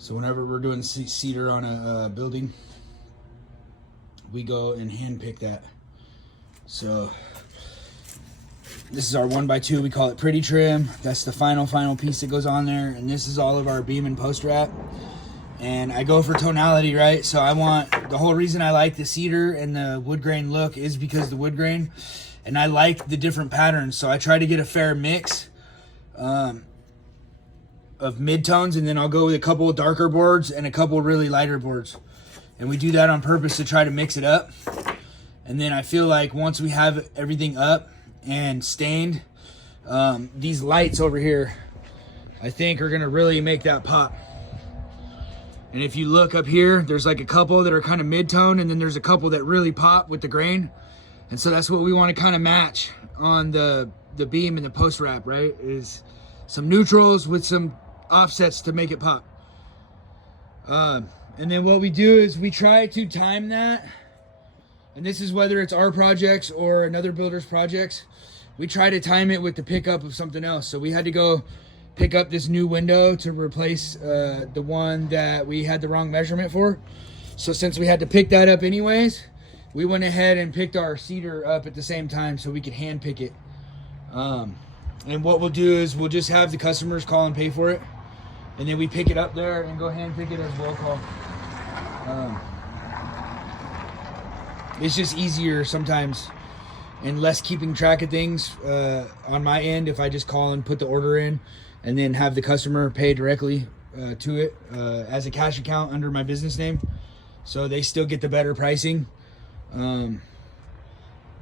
So whenever we're doing cedar on a building, we go and hand pick that. So this is our 1x2. We call it pretty trim. That's the final piece that goes on there. And this is all of our beam and post wrap. And I go for tonality, right? So I want, the whole reason I like the cedar and the wood grain look is because the wood grain, and I like the different patterns. So I try to get a fair mix of mid-tones, and then I'll go with a couple of darker boards and a couple of really lighter boards. And we do that on purpose to try to mix it up. And then I feel like once we have everything up and stained, these lights over here, I think are gonna really make that pop. And if you look up here, there's like a couple that are kind of mid-tone, and then there's a couple that really pop with the grain. And so that's what we want to kind of match on the beam and the post wrap, right? Is some neutrals with some offsets to make it pop. And then what we do is we try to time that, and this is whether it's our projects or another builder's projects, we try to time it with the pickup of something else. So we had to go pick up this new window to replace the one that we had the wrong measurement for. So since we had to pick that up anyways, we went ahead and picked our cedar up at the same time so we could hand pick it. And what we'll do is we'll just have the customers call and pay for it, and then we pick it up there and go hand pick it as well call. It's just easier sometimes and less keeping track of things on my end if I just call and put the order in and then have the customer pay directly to it as a cash account under my business name, so they still get the better pricing.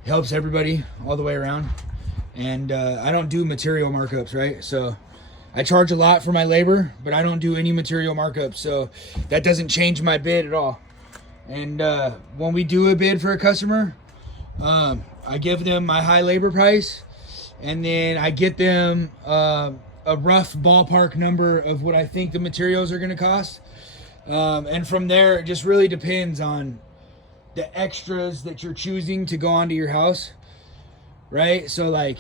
Helps everybody all the way around. And I don't do material markups, right? So I charge a lot for my labor, but I don't do any material markups, so that doesn't change my bid at all. And when we do a bid for a customer, I give them my high labor price, and then I get them a rough ballpark number of what I think the materials are going to cost. And from there, it just really depends on the extras that you're choosing to go onto your house, right? So like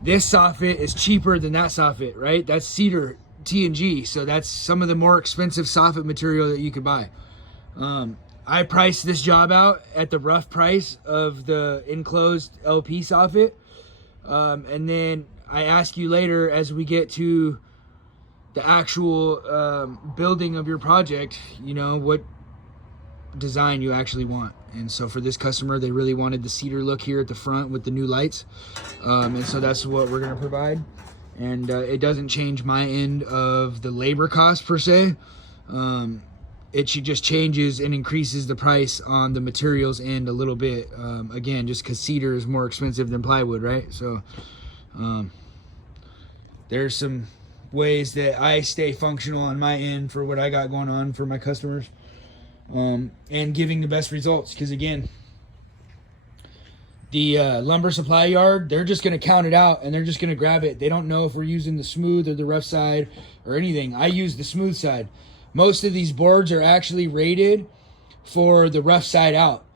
this soffit is cheaper than that soffit, right? That's cedar T&G, so that's some of the more expensive soffit material that you could buy. I priced this job out at the rough price of the enclosed LP soffit, and then I ask you later as we get to the actual building of your project, you know, what design you actually want. And so for this customer, they really wanted the cedar look here at the front with the new lights, and so that's what we're going to provide. And it doesn't change my end of the labor cost per se. It just changes and increases the price on the materials end a little bit, again, just because cedar is more expensive than plywood, right? So there's some ways that I stay functional on my end for what I got going on for my customers, and giving the best results. Because again, the lumber supply yard, they're just going to count it out and they're just going to grab it. They don't know if we're using the smooth or the rough side or anything. I use the smooth side. Most of these boards are actually rated for the rough side out.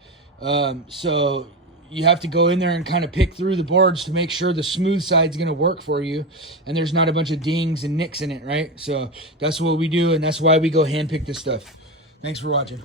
So you have to go in there and kind of pick through the boards to make sure the smooth side's going to work for you and there's not a bunch of dings and nicks in it, right? So that's what we do, and that's why we go hand pick this stuff. Thanks for watching.